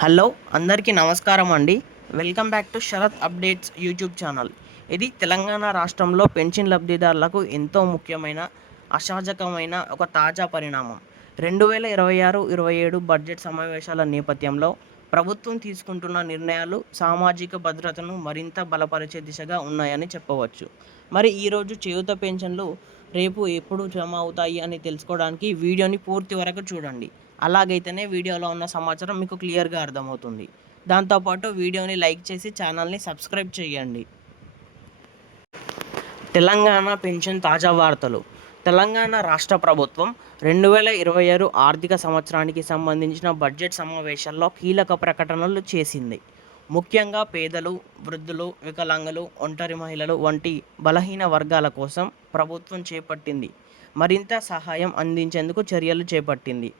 Hello అందరికీ నమస్కారం అండి. Welcome back to Sharath updates YouTube channel. ఇది తెలంగాణ రాష్ట్రంలో పెన్షన్ లబ్ధిదారులకు ఎంతో ముఖ్యమైన అశాజకమైన ఒక తాజా పరిణామం. 2026-27 బడ్జెట్ సమావేశాల నేపథ్యంలో ప్రభుత్వం తీసుకుంటున్న నిర్ణయాలు సామాజిక భద్రతను మరింత బలపరిచే దిశగా ఉన్నాయని చెప్పవచ్చు. మరి ఈరోజు చేయూత పెన్షన్లు రేపు ఎప్పుడు జమ అవుతాయి అని తెలుసుకోవడానికి వీడియోని పూర్తి వరకు చూడండి. అలాగైతేనే వీడియోలో ఉన్న సమాచారం మీకు క్లియర్గా అర్థమవుతుంది. దాంతోపాటు వీడియోని లైక్ చేసి ఛానల్ని సబ్స్క్రైబ్ చేయండి. తెలంగాణ పెన్షన్ తాజా వార్తలు. తెలంగాణ రాష్ట్ర ప్రభుత్వం 2026 ఆర్థిక సంవత్సరానికి సంబంధించిన బడ్జెట్ సమావేశాల్లో కీలక ప్రకటనలు చేసింది. ముఖ్యంగా పేదలు, వృద్ధులు, వికలాంగులు, ఒంటరి మహిళలు వంటి బలహీన వర్గాల కోసం ప్రభుత్వం చేపట్టింది మరింత సహాయం అందించేందుకు చర్యలు చేపట్టింది.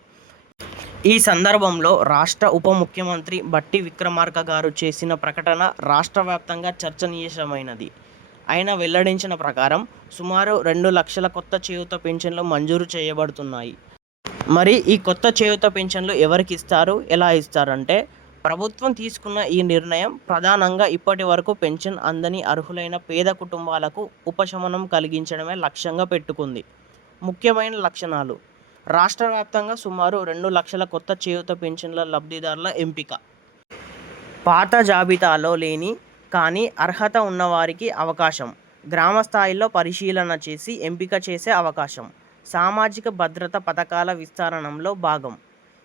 ఈ సందర్భంలో రాష్ట్ర ఉప ముఖ్యమంత్రి బట్టి విక్రమార్క గారు చేసిన ప్రకటన రాష్ట్ర వ్యాప్తంగా చర్చనీయాంశమైనది. ఆయన వెల్లడించిన ప్రకారం సుమారు 2 లక్షల కొత్త చేయూత పెన్షన్లు మంజూరు చేయబడుతున్నాయి. మరి ఈ కొత్త చేయూత పెన్షన్లు ఎవరికి ఇస్తారు, ఎలా ఇస్తారంటే, ప్రభుత్వం తీసుకున్న ఈ నిర్ణయం ప్రధానంగా ఇప్పటి వరకు పెన్షన్ అందని అర్హులైన పేద కుటుంబాలకు ఉపశమనం కలిగించడమే లక్ష్యంగా పెట్టుకుంది. ముఖ్యమైన లక్షణాలు: రాష్ట్ర వ్యాప్తంగా సుమారు 2 లక్షల కొత్త చేయూత పెన్షన్ల లబ్ధిదారుల ఎంపిక. పాత జాబితాలో లేని కానీ అర్హత ఉన్నవారికి అవకాశం. గ్రామ స్థాయిలో పరిశీలన చేసి ఎంపిక చేసే అవకాశం. సామాజిక భద్రత పథకాల విస్తరణలో భాగం.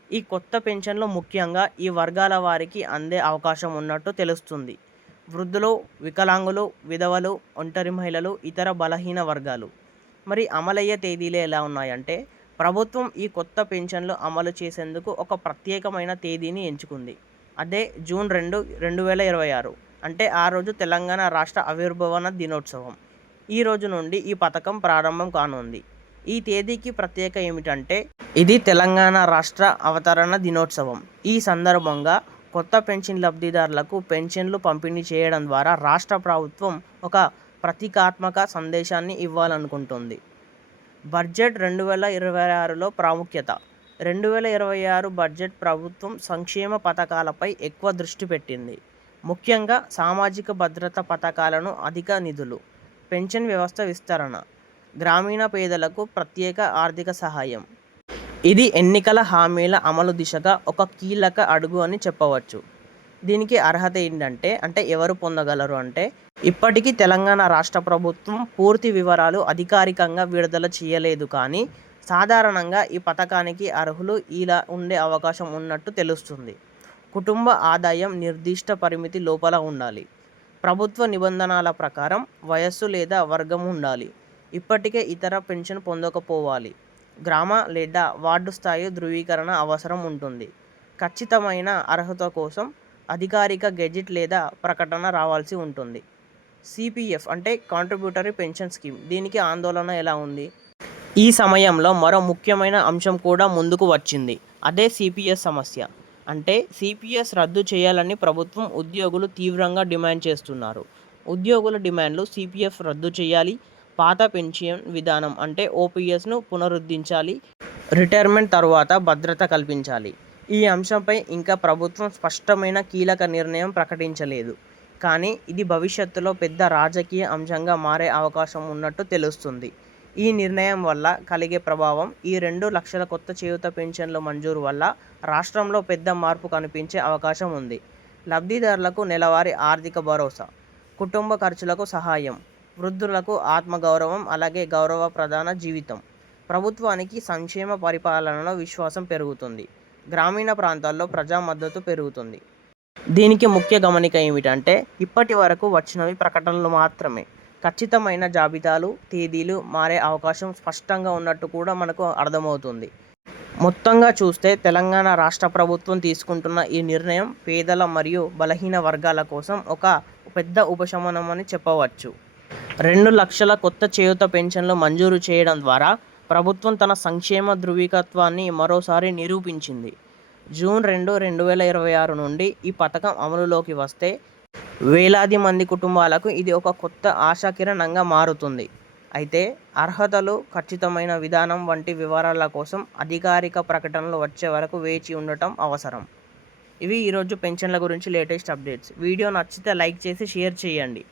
ఈ కొత్త పెన్షన్లు ముఖ్యంగా ఈ వర్గాల వారికి అందే అవకాశం ఉన్నట్టు తెలుస్తుంది. వృద్ధులు, వికలాంగులు, విధవలు, ఒంటరి మహిళలు, ఇతర బలహీన వర్గాలు. మరి అమలయ్యే తేదీలు ఎలా ఉన్నాయంటే, ప్రభుత్వం ఈ కొత్త పెన్షన్లు అమలు చేసేందుకు ఒక ప్రత్యేకమైన తేదీని ఎంచుకుంది. అదే జూన్ 2, 2026. అంటే ఆ రోజు తెలంగాణ రాష్ట్ర ఆవిర్భావ దినోత్సవం. ఈ రోజు నుండి ఈ పథకం ప్రారంభం కానుంది. ఈ తేదీకి ప్రత్యేక ఏమిటంటే, ఇది తెలంగాణ రాష్ట్ర అవతరణ దినోత్సవం. ఈ సందర్భంగా కొత్త పెన్షన్ లబ్ధిదారులకు పెన్షన్లు పంపిణీ చేయడం ద్వారా రాష్ట్ర ప్రభుత్వం ఒక ప్రతీకాత్మక సందేశాన్ని ఇవ్వాలనుకుంటుంది. బడ్జెట్ 2026లో ప్రాముఖ్యత. 2026 బడ్జెట్ ప్రభుత్వం సంక్షేమ పథకాలపై ఎక్కువ దృష్టి పెట్టింది. ముఖ్యంగా సామాజిక భద్రత పథకాలను అధిక నిధులు, పెన్షన్ వ్యవస్థ విస్తరణ, గ్రామీణ పేదలకు ప్రత్యేక ఆర్థిక సహాయం. ఇది ఎన్నికల హామీల అమలు దిశగా ఒక కీలక అడుగు అని చెప్పవచ్చు. దీనికి అర్హత ఏంటంటే, ఎవరు పొందగలరు అంటే, ఇప్పటికీ తెలంగాణ రాష్ట్ర ప్రభుత్వం పూర్తి వివరాలు అధికారికంగా విడుదల చేయలేదు. కానీ సాధారణంగా ఈ పథకానికి అర్హులు ఇలా ఉండే అవకాశం ఉన్నట్టు తెలుస్తుంది. కుటుంబ ఆదాయం నిర్దిష్ట పరిమితి లోపల ఉండాలి. ప్రభుత్వ నిబంధనల ప్రకారం వయస్సు లేదా వర్గం ఉండాలి. ఇప్పటికే ఇతర పెన్షన్ పొందకపోవాలి. గ్రామ లేదా వార్డు స్థాయి ధృవీకరణ అవసరం ఉంటుంది. ఖచ్చితమైన అర్హత కోసం అధికారిక గెజిట్ లేదా ప్రకటన రావాల్సి ఉంటుంది. సిపిఎఫ్ అంటే కాంట్రిబ్యూటరీ పెన్షన్ స్కీమ్. దీనికి ఆందోళన ఎలా ఉంది? ఈ సమయంలో మరో ముఖ్యమైన అంశం కూడా ముందుకు వచ్చింది. అదే సిపిఎస్ సమస్య. అంటే సిపిఎస్ రద్దు చేయాలని ప్రభుత్వం, ఉద్యోగులు తీవ్రంగా డిమాండ్ చేస్తున్నారు. ఉద్యోగుల డిమాండ్లు: సిపిఎఫ్ రద్దు చేయాలి, పాత పెన్షన్ విధానం అంటే ఓపీఎస్ను పునరుద్ధరించాలి, రిటైర్మెంట్ తర్వాత భద్రత కల్పించాలి. ఈ అంశంపై ఇంకా ప్రభుత్వం స్పష్టమైన కీలక నిర్ణయం ప్రకటించలేదు. కానీ ఇది భవిష్యత్తులో పెద్ద రాజకీయ అంశంగా మారే అవకాశం ఉన్నట్టు తెలుస్తుంది. ఈ నిర్ణయం వల్ల కలిగే ప్రభావం: ఈ 2 లక్షల కొత్త చేయూత పెన్షన్ల మంజూరు వల్ల రాష్ట్రంలో పెద్ద మార్పు కనిపించే అవకాశం ఉంది. లబ్ధిదారులకు నెలవారీ ఆర్థిక భరోసా, కుటుంబ ఖర్చులకు సహాయం, వృద్ధులకు ఆత్మగౌరవం, అలాగే గౌరవప్రధాన జీవితం. ప్రభుత్వానికి సంక్షేమ పరిపాలనలో విశ్వాసం పెరుగుతుంది. గ్రామీణ ప్రాంతాల్లో ప్రజా మద్దతు పెరుగుతుంది. దీనికి ముఖ్య గమనిక ఏమిటంటే, ఇప్పటి వరకు వచ్చినవి ప్రకటనలు మాత్రమే. ఖచ్చితమైన జాబితాలు, తేదీలు మారే అవకాశం స్పష్టంగా ఉన్నట్టు కూడా మనకు అర్థమవుతుంది. మొత్తంగా చూస్తే తెలంగాణ రాష్ట్ర ప్రభుత్వం తీసుకుంటున్న ఈ నిర్ణయం పేదల మరియు బలహీన వర్గాల కోసం ఒక పెద్ద ఉపశమనం అని చెప్పవచ్చు. 2 లక్షల కొత్త చేయూత పెన్షన్లు మంజూరు చేయడం ద్వారా ప్రభుత్వం తన సంక్షేమ ధృవీకత్వాన్ని మరోసారి నిరూపించింది. జూన్ 2, 2026 నుండి ఈ పథకం అమలులోకి వస్తే వేలాది మంది కుటుంబాలకు ఇది ఒక కొత్త ఆశాకిరణంగా మారుతుంది. అయితే అర్హతలు, ఖచ్చితమైన విధానం వంటి వివరాల కోసం అధికారిక ప్రకటనలు వచ్చే వరకు వేచి ఉండటం అవసరం. ఇవి ఈరోజు పెన్షన్ల గురించి లేటెస్ట్ అప్డేట్స్. వీడియో నచ్చితే లైక్ చేసి షేర్ చేయండి.